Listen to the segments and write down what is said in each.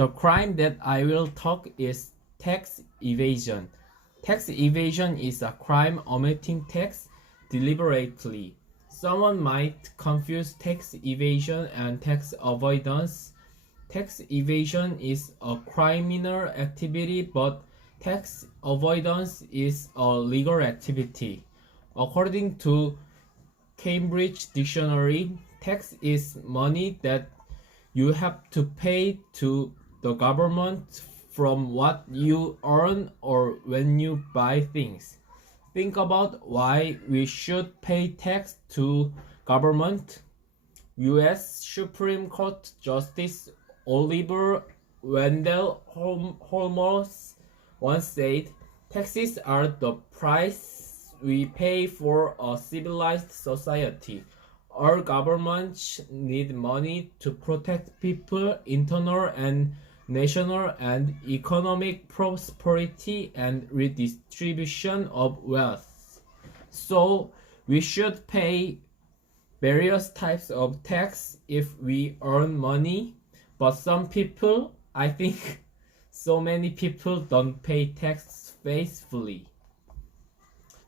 The crime that I will talk is tax evasion. Tax evasion is a crime omitting tax deliberately. Someone might confuse tax evasion and tax avoidance. Tax evasion is a criminal activity, but tax avoidance is a legal activity. According to Cambridge Dictionary, tax is money that you have to pay to the government from what you earn or when you buy things. Think about why we should pay tax to government. US Supreme Court Justice Oliver Wendell Holmes once said, taxes are the price we pay for a civilized society. Our governments need money to protect people's internal and national and economic prosperity and redistribution of wealth. So we should pay various types of tax if we earn money, but some people, I think so many people don't pay tax faithfully.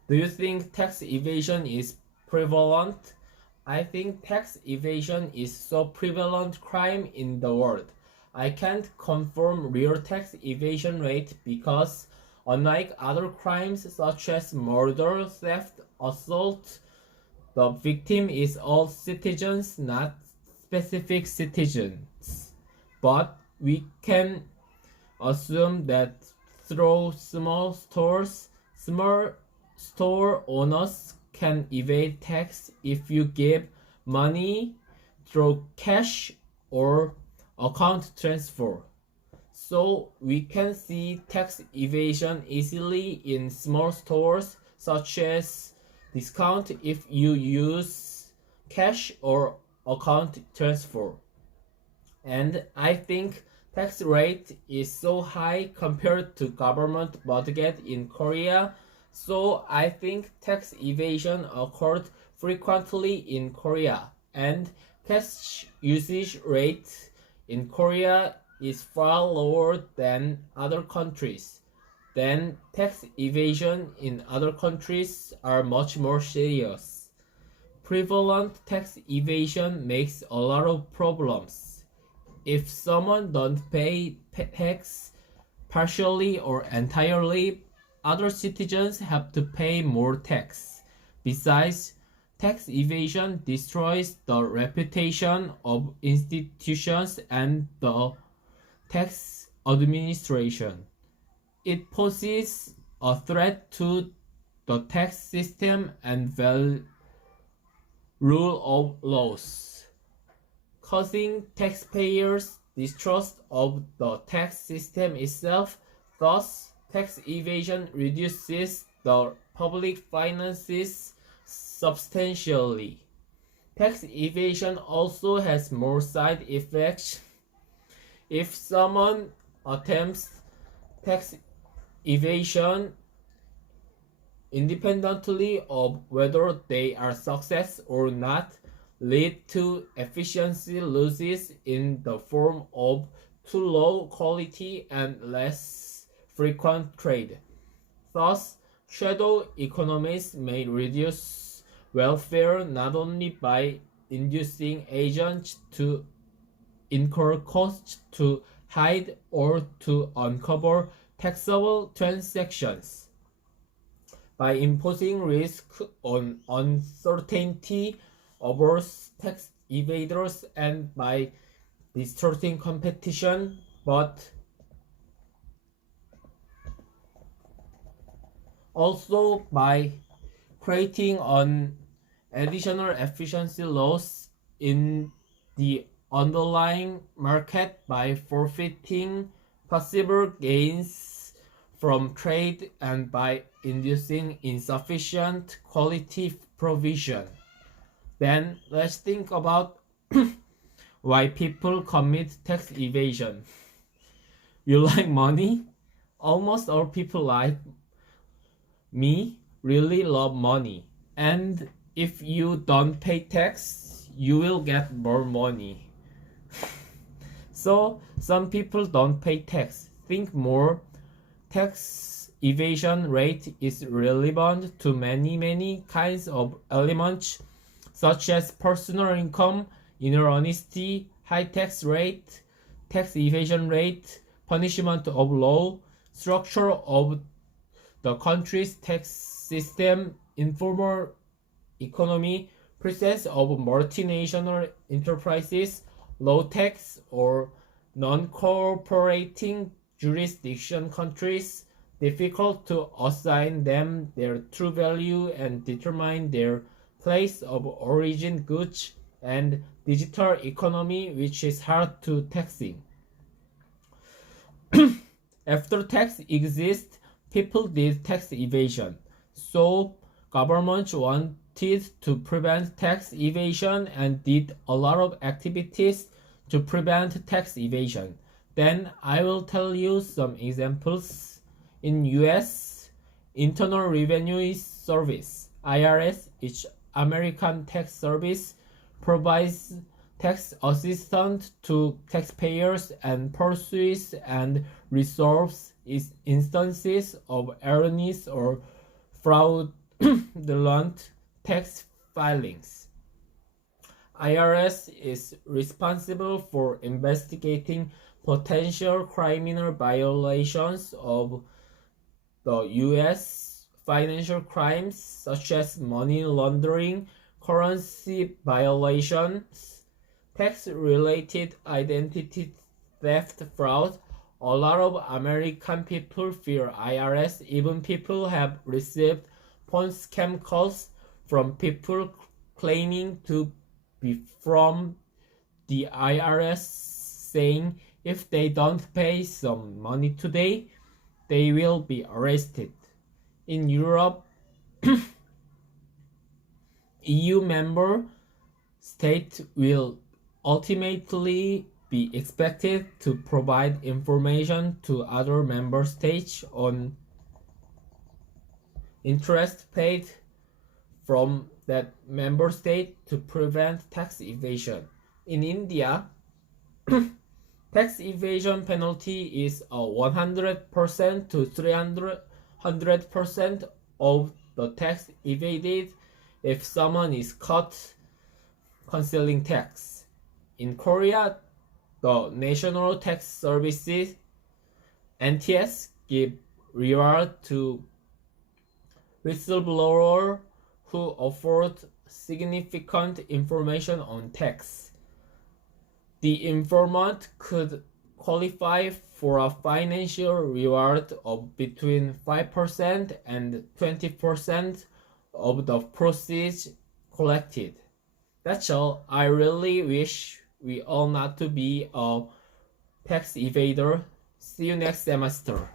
Do you think tax evasion is prevalent? I think tax evasion is so prevalent crime in the world. I can't confirm real tax evasion rate because unlike other crimes such as murder, theft, assault, the victim is all citizens, not specific citizens. But we can assume that through small store owners can evade tax if you give money through cash or account transfer. So we can see tax evasion easily in small stores such as discount if you use cash or account transfer. And I think tax rate is so high compared to government budget in Korea, so I think tax evasion occurred frequently in Korea, and cash usage rate in Korea is far lower than other countries. Then tax evasion in other countries are much more serious. Prevalent tax evasion makes a lot of problems. If someone don't pay tax partially or entirely, other citizens have to pay more tax. Besides, tax evasion destroys the reputation of institutions and the tax administration. It poses a threat to the tax system and rule of laws, causing taxpayers distrust of the tax system itself. Thus, tax evasion reduces the public finances substantially. Tax evasion also has more side effects. If someone attempts tax evasion independently of whether they are success or not, lead to efficiency losses in the form of too low quality and less frequent trade. Thus, shadow economies may reduce welfare not only by inducing agents to incur costs to hide or to uncover taxable transactions, by imposing risk on uncertainty over tax evaders, and by distorting competition, but also by creating an additional efficiency loss in the underlying market by forfeiting possible gains from trade and by inducing insufficient quality provision. Then let's think about why people commit tax evasion. You like money? Almost all people like me really love money. And if you don't pay tax, you will get more money. So some people don't pay tax. Think more. Tax evasion rate is relevant to many kinds of elements such as personal income, inner honesty, high tax rate, tax evasion rate, punishment of law, structure of the country's tax system, informal economy, presence of multinational enterprises, low tax or non-cooperating jurisdiction countries, difficult to assign them their true value and determine their place of origin goods, and digital economy which is hard to taxing. After tax exists, people did tax evasion. So governments wanted to prevent tax evasion and did a lot of activities to prevent tax evasion. Then I will tell you some examples. In US, Internal Revenue Service, IRS, is American tax service, provides tax assistance to taxpayers and pursues and resolves instances of erroneous or fraudulent tax filings. IRS is responsible for investigating potential criminal violations of the U.S. financial crimes such as money laundering, currency violations, tax-related identity theft, fraud. A lot of American people fear IRS. Even people have received phone scam calls from people claiming to be from the IRS saying if they don't pay some money today, they will be arrested. In Europe, EU member states will ultimately be expected to provide information to other member states on interest paid from that member state to prevent tax evasion. In India, tax evasion penalty is 100% to 300% of the tax evaded if someone is caught concealing tax. In Korea, the National Tax Services NTS give reward to whistleblower who afford significant information on tax. The informant could qualify for a financial reward of between 5% and 20% of the proceeds collected. That's all. I really wish we all not to be a tax evader. See you next semester.